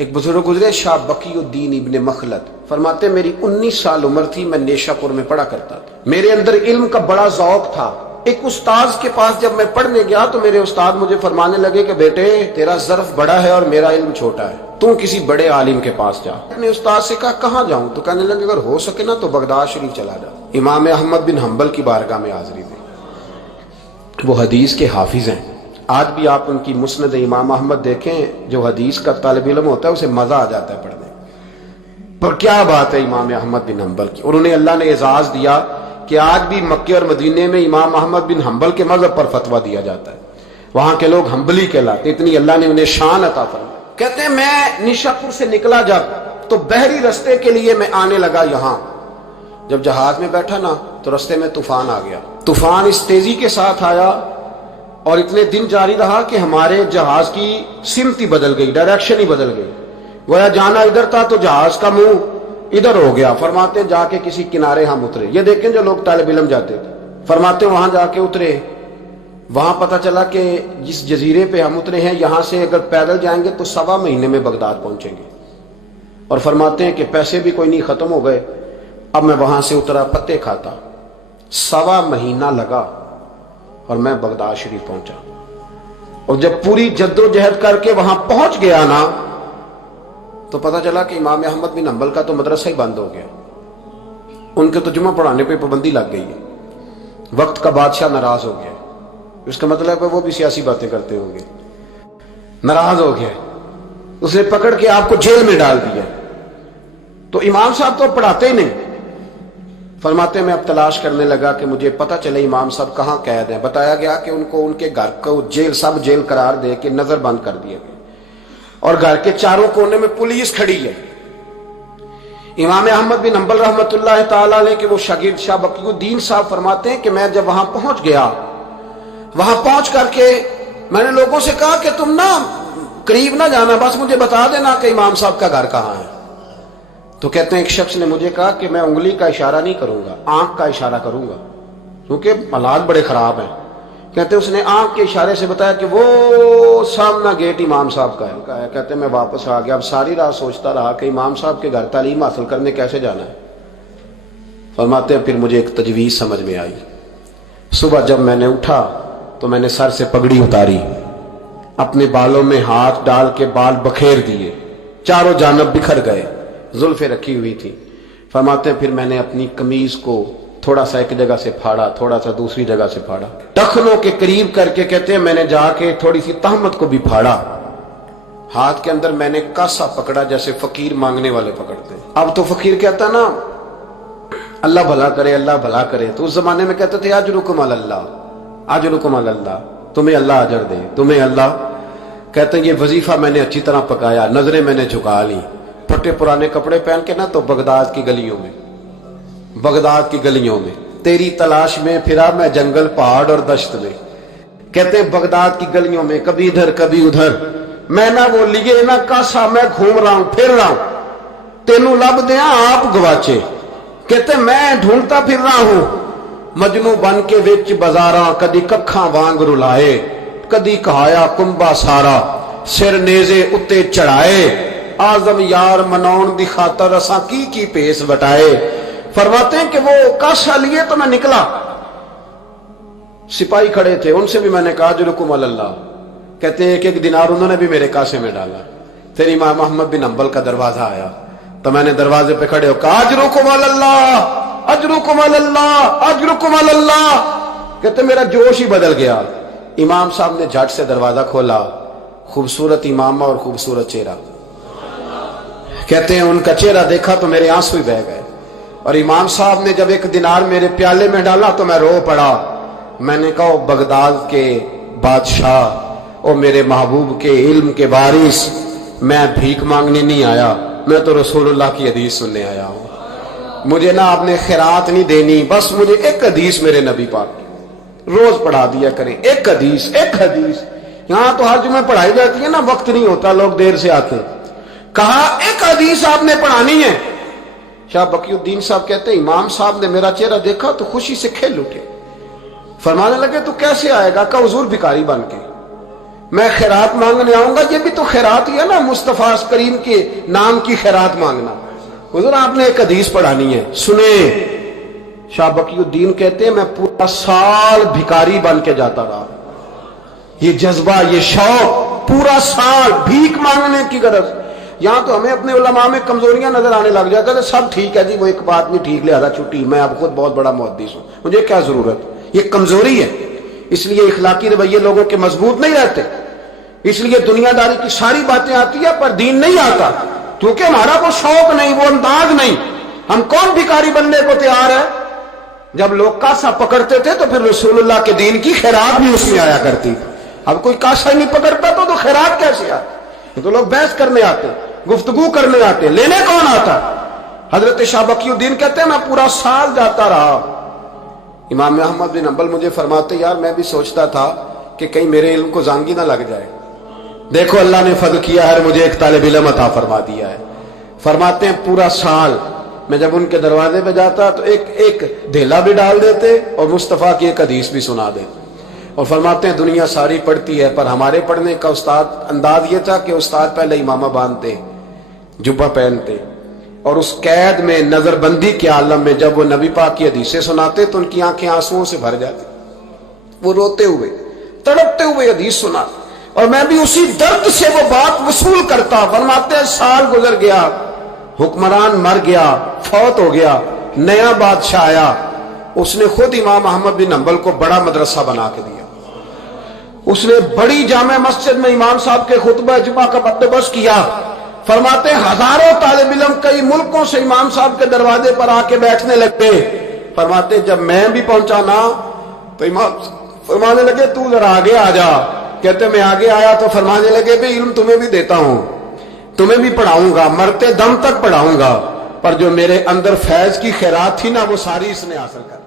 ایک بزرگ گزرے شاہ بقی الدین ابن مخلد، فرماتے میری 19 سال عمر تھی، میں نیشا پور میں پڑھا کرتا تھا، میرے اندر علم کا بڑا ذوق تھا۔ ایک استاذ کے پاس جب میں پڑھنے گیا تو میرے استاد مجھے فرمانے لگے کہ بیٹے تیرا ظرف بڑا ہے اور میرا علم چھوٹا ہے، تو کسی بڑے عالم کے پاس جا۔ اپنے استاد سے کہا کہاں جاؤں؟ تو کہنے لگے اگر ہو سکے نا تو بغداد شریف چلا جا، امام احمد بن حنبل کی بارگاہ میں حاضری دے، وہ حدیث کے حافظ ہیں۔ آج بھی آپ ان کی مسند امام احمد دیکھیں، جو حدیث کا طالب علم ہوتا ہے اسے مزہ آ جاتا ہے پڑھنے پر۔ کیا بات ہے امام احمد بن حنبل کی، اور انہیں اللہ نے اعزاز دیا کہ آج بھی مکے اور مدینے میں امام احمد بن حنبل کے مذہب پر فتویٰ دیا جاتا ہے، وہاں کے لوگ حنبلی کہلاتے، اتنی اللہ نے انہیں شان عطا فرمائی۔ کہتے ہیں میں نیشا پور سے نکلا جب تو بحری رستے کے لیے میں آنے لگا یہاں، جب جہاز میں بیٹھا نا تو رستے میں طوفان آ گیا۔ طوفان اس تیزی کے ساتھ آیا اور اتنے دن جاری رہا کہ ہمارے جہاز کی سمت ہی بدل گئی، ڈائریکشن ہی بدل گئی، گویا جانا ادھر تھا تو جہاز کا منہ ادھر ہو گیا۔ فرماتے جا کے کسی کنارے ہم اترے، یہ دیکھیں جو لوگ طالب علم جاتے تھے، فرماتے وہاں جا کے اترے، وہاں پتہ چلا کہ جس جزیرے پہ ہم اترے ہیں یہاں سے اگر پیدل جائیں گے تو 1.25 مہینے میں بغداد پہنچیں گے، اور فرماتے ہیں کہ پیسے بھی کوئی نہیں، ختم ہو گئے۔ اب میں وہاں سے اترا پتے کھاتا، 1.25 مہینہ لگا اور میں بغداد شریف پہنچا، اور جب پوری جد و جہد کر کے وہاں پہنچ گیا نا تو پتہ چلا کہ امام احمد بن حنبل کا تو مدرسہ ہی بند ہو گیا، ان کے تو جمعہ پڑھانے پہ پابندی لگ گئی ہے، وقت کا بادشاہ ناراض ہو گیا، اس کا مطلب ہے وہ بھی سیاسی باتیں کرتے ہوں گے، ناراض ہو گیا، اس نے پکڑ کے آپ کو جیل میں ڈال دیا۔ تو امام صاحب تو پڑھاتے ہی نہیں۔ فرماتے میں اب تلاش کرنے لگا کہ مجھے پتہ چلے امام صاحب کہاں قید ہیں۔ بتایا گیا کہ ان کو ان کے گھر کو جیل، سب جیل قرار دے کے نظر بند کر دیا گیا، اور گھر کے چاروں کونے میں پولیس کھڑی ہے۔ امام احمد بن حنبل رحمۃ اللہ تعالی علیہ کے وہ شاگرد شاہ بقی الدین صاحب فرماتے ہیں کہ میں جب وہاں پہنچ گیا، وہاں پہنچ کر کے میں نے لوگوں سے کہا کہ تم نا قریب نہ جانا، بس مجھے بتا دینا کہ امام صاحب کا گھر کہاں ہے۔ تو کہتے ہیں ایک شخص نے مجھے کہا کہ میں انگلی کا اشارہ نہیں کروں گا، آنکھ کا اشارہ کروں گا، کیونکہ حالات بڑے خراب ہیں۔ کہتے ہیں اس نے آنکھ کے اشارے سے بتایا کہ وہ سامنا گیٹ امام صاحب کا ہے۔ کہتے ہیں میں واپس آ گیا، اب ساری رات سوچتا رہا کہ امام صاحب کے گھر تعلیم حاصل کرنے کیسے جانا ہے۔ فرماتے ہیں پھر مجھے ایک تجویز سمجھ میں آئی۔ صبح جب میں نے اٹھا تو میں نے سر سے پگڑی اتاری، اپنے بالوں میں ہاتھ ڈال کے بال بکھیر دیے، چاروں جانب بکھر گئے، زلفیں رکھی ہوئی تھی۔ فرماتے ہیں پھر میں نے اپنی قمیض کو تھوڑا سا ایک جگہ سے پھاڑا، تھوڑا سا دوسری جگہ سے پھاڑا، ٹخنوں کے قریب کر کے کہتے ہیں میں نے جا کے تھوڑی سی تہمت کو بھی پھاڑا۔ ہاتھ کے اندر میں نے کاسا پکڑا جیسے فقیر مانگنے والے پکڑتے ہیں۔ اب تو فقیر کہتا نا اللہ بھلا کرے، اللہ بھلا کرے، تو اس زمانے میں کہتے تھے اجرکم علی اللہ، اجرکم علی اللہ، تمہیں اللہ اجر دے، تمہیں اللہ۔ کہتے ہیں یہ وظیفہ میں نے اچھی طرح پکایا، نظریں میں نے جھکا لی، پھٹے پرانے کپڑے پہن کے نا تو بغداد کی گلیوں میں، بغداد کی گلیوں میں تیری تلاش میں پھرا میں جنگل، پہاڑ اور دشت میں۔ کہتے ہیں بغداد کی گلیوں میں کبھی ادھر کبھی ادھر، میں نہ وہ لیے نہ کاسا، میں گھوم رہا ہوں، پھر رہا ہوں، تینوں لب دیا آپ گواچے۔ کہتے ہیں میں ڈھونڈتا پھر رہا ہوں مجنو بن کے وچ بازاراں، کدی ککھاں وانگ رلائے، کدی کہایا کنبا سارا، سر نیزے اتے چڑھائے، آزم یار مناؤن دی خاطر اساں کی پیس وٹائے۔ فرماتے ہیں کہ وہ کاسا لیے تو میں نکلا، سپاہی کھڑے تھے، ان سے بھی میں نے کہا اجرکم علی اللہ۔ کہتے ہیں ایک دینار انہوں نے بھی میرے کاسے میں ڈالا۔ پھر امام احمد بن حنبل کا دروازہ آیا تو میں نے دروازے پہ کھڑے ہو کہا اجرکم علی اللہ، اجرکم علی اللہ، اجرکم علی اللہ۔ کہتے میرا جوش ہی بدل گیا۔ امام صاحب نے جھٹ سے دروازہ کھولا، خوبصورت امامہ اور خوبصورت چہرہ۔ کہتے ہیں ان کا چہرہ دیکھا تو میرے آنسو ہی بہہ گئے، اور امام صاحب نے جب 1 دینار میرے پیالے میں ڈالا تو میں رو پڑا۔ میں نے کہا بغداد کے بادشاہ اور میرے محبوب کے علم کے وارث، میں بھیک مانگنے نہیں آیا، میں تو رسول اللہ کی حدیث سننے آیا ہوں۔ مجھے نہ آپ نے خیرات نہیں دینی، بس مجھے ایک حدیث میرے نبی پاک روز پڑھا دیا کریں، ایک حدیث، ایک حدیث۔ یہاں تو ہر جمعہ پڑھائی جاتی ہے نا، وقت نہیں ہوتا، لوگ دیر سے آتے ہیں۔ کہا ایک حدیث آپ نے پڑھانی ہے۔ شاہ بقی الدین صاحب کہتے ہیں امام صاحب نے میرا چہرہ دیکھا تو خوشی سے کھل اٹھے، فرمانے لگے تو کیسے آئے گا؟ کہا حضور بھکاری بن کے۔ میں خیرات مانگنے آؤں گا، یہ بھی تو خیرات ہی ہے نا، مصطفیٰ کریم کے نام کی خیرات مانگنا۔ حضور آپ نے ایک حدیث پڑھانی ہے، سنیں۔ شاہ بقی الدین کہتے ہیں میں پورا سال بھکاری بن کے جاتا رہا، یہ جذبہ، یہ شوق، پورا سال بھیک مانگنے کی غرض۔ یہاں تو ہمیں اپنے علماء میں کمزوریاں نظر آنے لگ جاتا ہے، سب ٹھیک ہے جی، وہ ایک بات نہیں ٹھیک، لہذا چھٹی، میں اب خود بہت بڑا محدث ہوں، مجھے کیا ضرورت۔ یہ کمزوری ہے، اس لیے اخلاقی رویے لوگوں کے مضبوط نہیں رہتے، اس لیے دنیا داری کی ساری باتیں آتی ہے پر دین نہیں آتا، کیونکہ ہمارا وہ شوق نہیں، وہ انداز نہیں۔ ہم کون بھکاری بننے کو تیار ہے؟ جب لوگ کاسا پکڑتے تھے تو پھر رسول اللہ کے دین کی خیرات بھی اس میں آیا کرتی تھی۔ اب کوئی کاسا ہی نہیں پکڑتا تو خیرات کیسے آتی؟ تو لوگ بحث کرنے آتے، گفتگو کرنے آتے، لینے کون آتا؟ حضرت شاہ بقی الدین کہتے ہیں میں پورا سال جاتا رہا۔ امام احمد بن حنبل مجھے فرماتے یار میں بھی سوچتا تھا کہ کہیں میرے علم کو زانگی نہ لگ جائے، دیکھو اللہ نے فضل کیا ہے، مجھے ایک طالب علم عطا فرما دیا ہے۔ فرماتے ہیں پورا سال میں جب ان کے دروازے پہ جاتا تو ایک دھیلا بھی ڈال دیتے اور مصطفیٰ کی ایک حدیث بھی سنا دیتے، اور فرماتے ہیں دنیا ساری پڑھتی ہے پر ہمارے پڑھنے کا استاد انداز یہ تھا کہ استاد پہلے امامہ باندھتے، جبہ پہنتے، اور اس قید میں نظر بندی کے عالم میں جب وہ نبی پاک کی حدیثیں سناتے تو ان کی آنکھیں آنسوؤں سے بھر جاتی، وہ روتے ہوئے تڑپتے ہوئے حدیث سنا، اور میں بھی اسی درد سے وہ بات وصول کرتا۔ فرماتے ہیں سال گزر گیا، حکمران مر گیا، فوت ہو گیا، نیا بادشاہ آیا، اس نے خود امام احمد بن حنبل کو بڑا مدرسہ بنا کے دیا، اس نے بڑی جامع مسجد میں امام صاحب کے خطبہ جمعہ کا بندوبست کیا۔ فرماتے ہیں ہزاروں طالب علم کئی ملکوں سے امام صاحب کے دروازے پر آ کے بیٹھنے لگے۔ فرماتے ہیں جب میں بھی پہنچا نا تو امام فرمانے لگے تو ذرا آگے آ جا۔ کہتے میں آگے آیا تو فرمانے لگے بھی علم تمہیں بھی دیتا ہوں، تمہیں بھی پڑھاؤں گا، مرتے دم تک پڑھاؤں گا، پر جو میرے اندر فیض کی خیرات تھی نا وہ ساری اس نے حاصل کر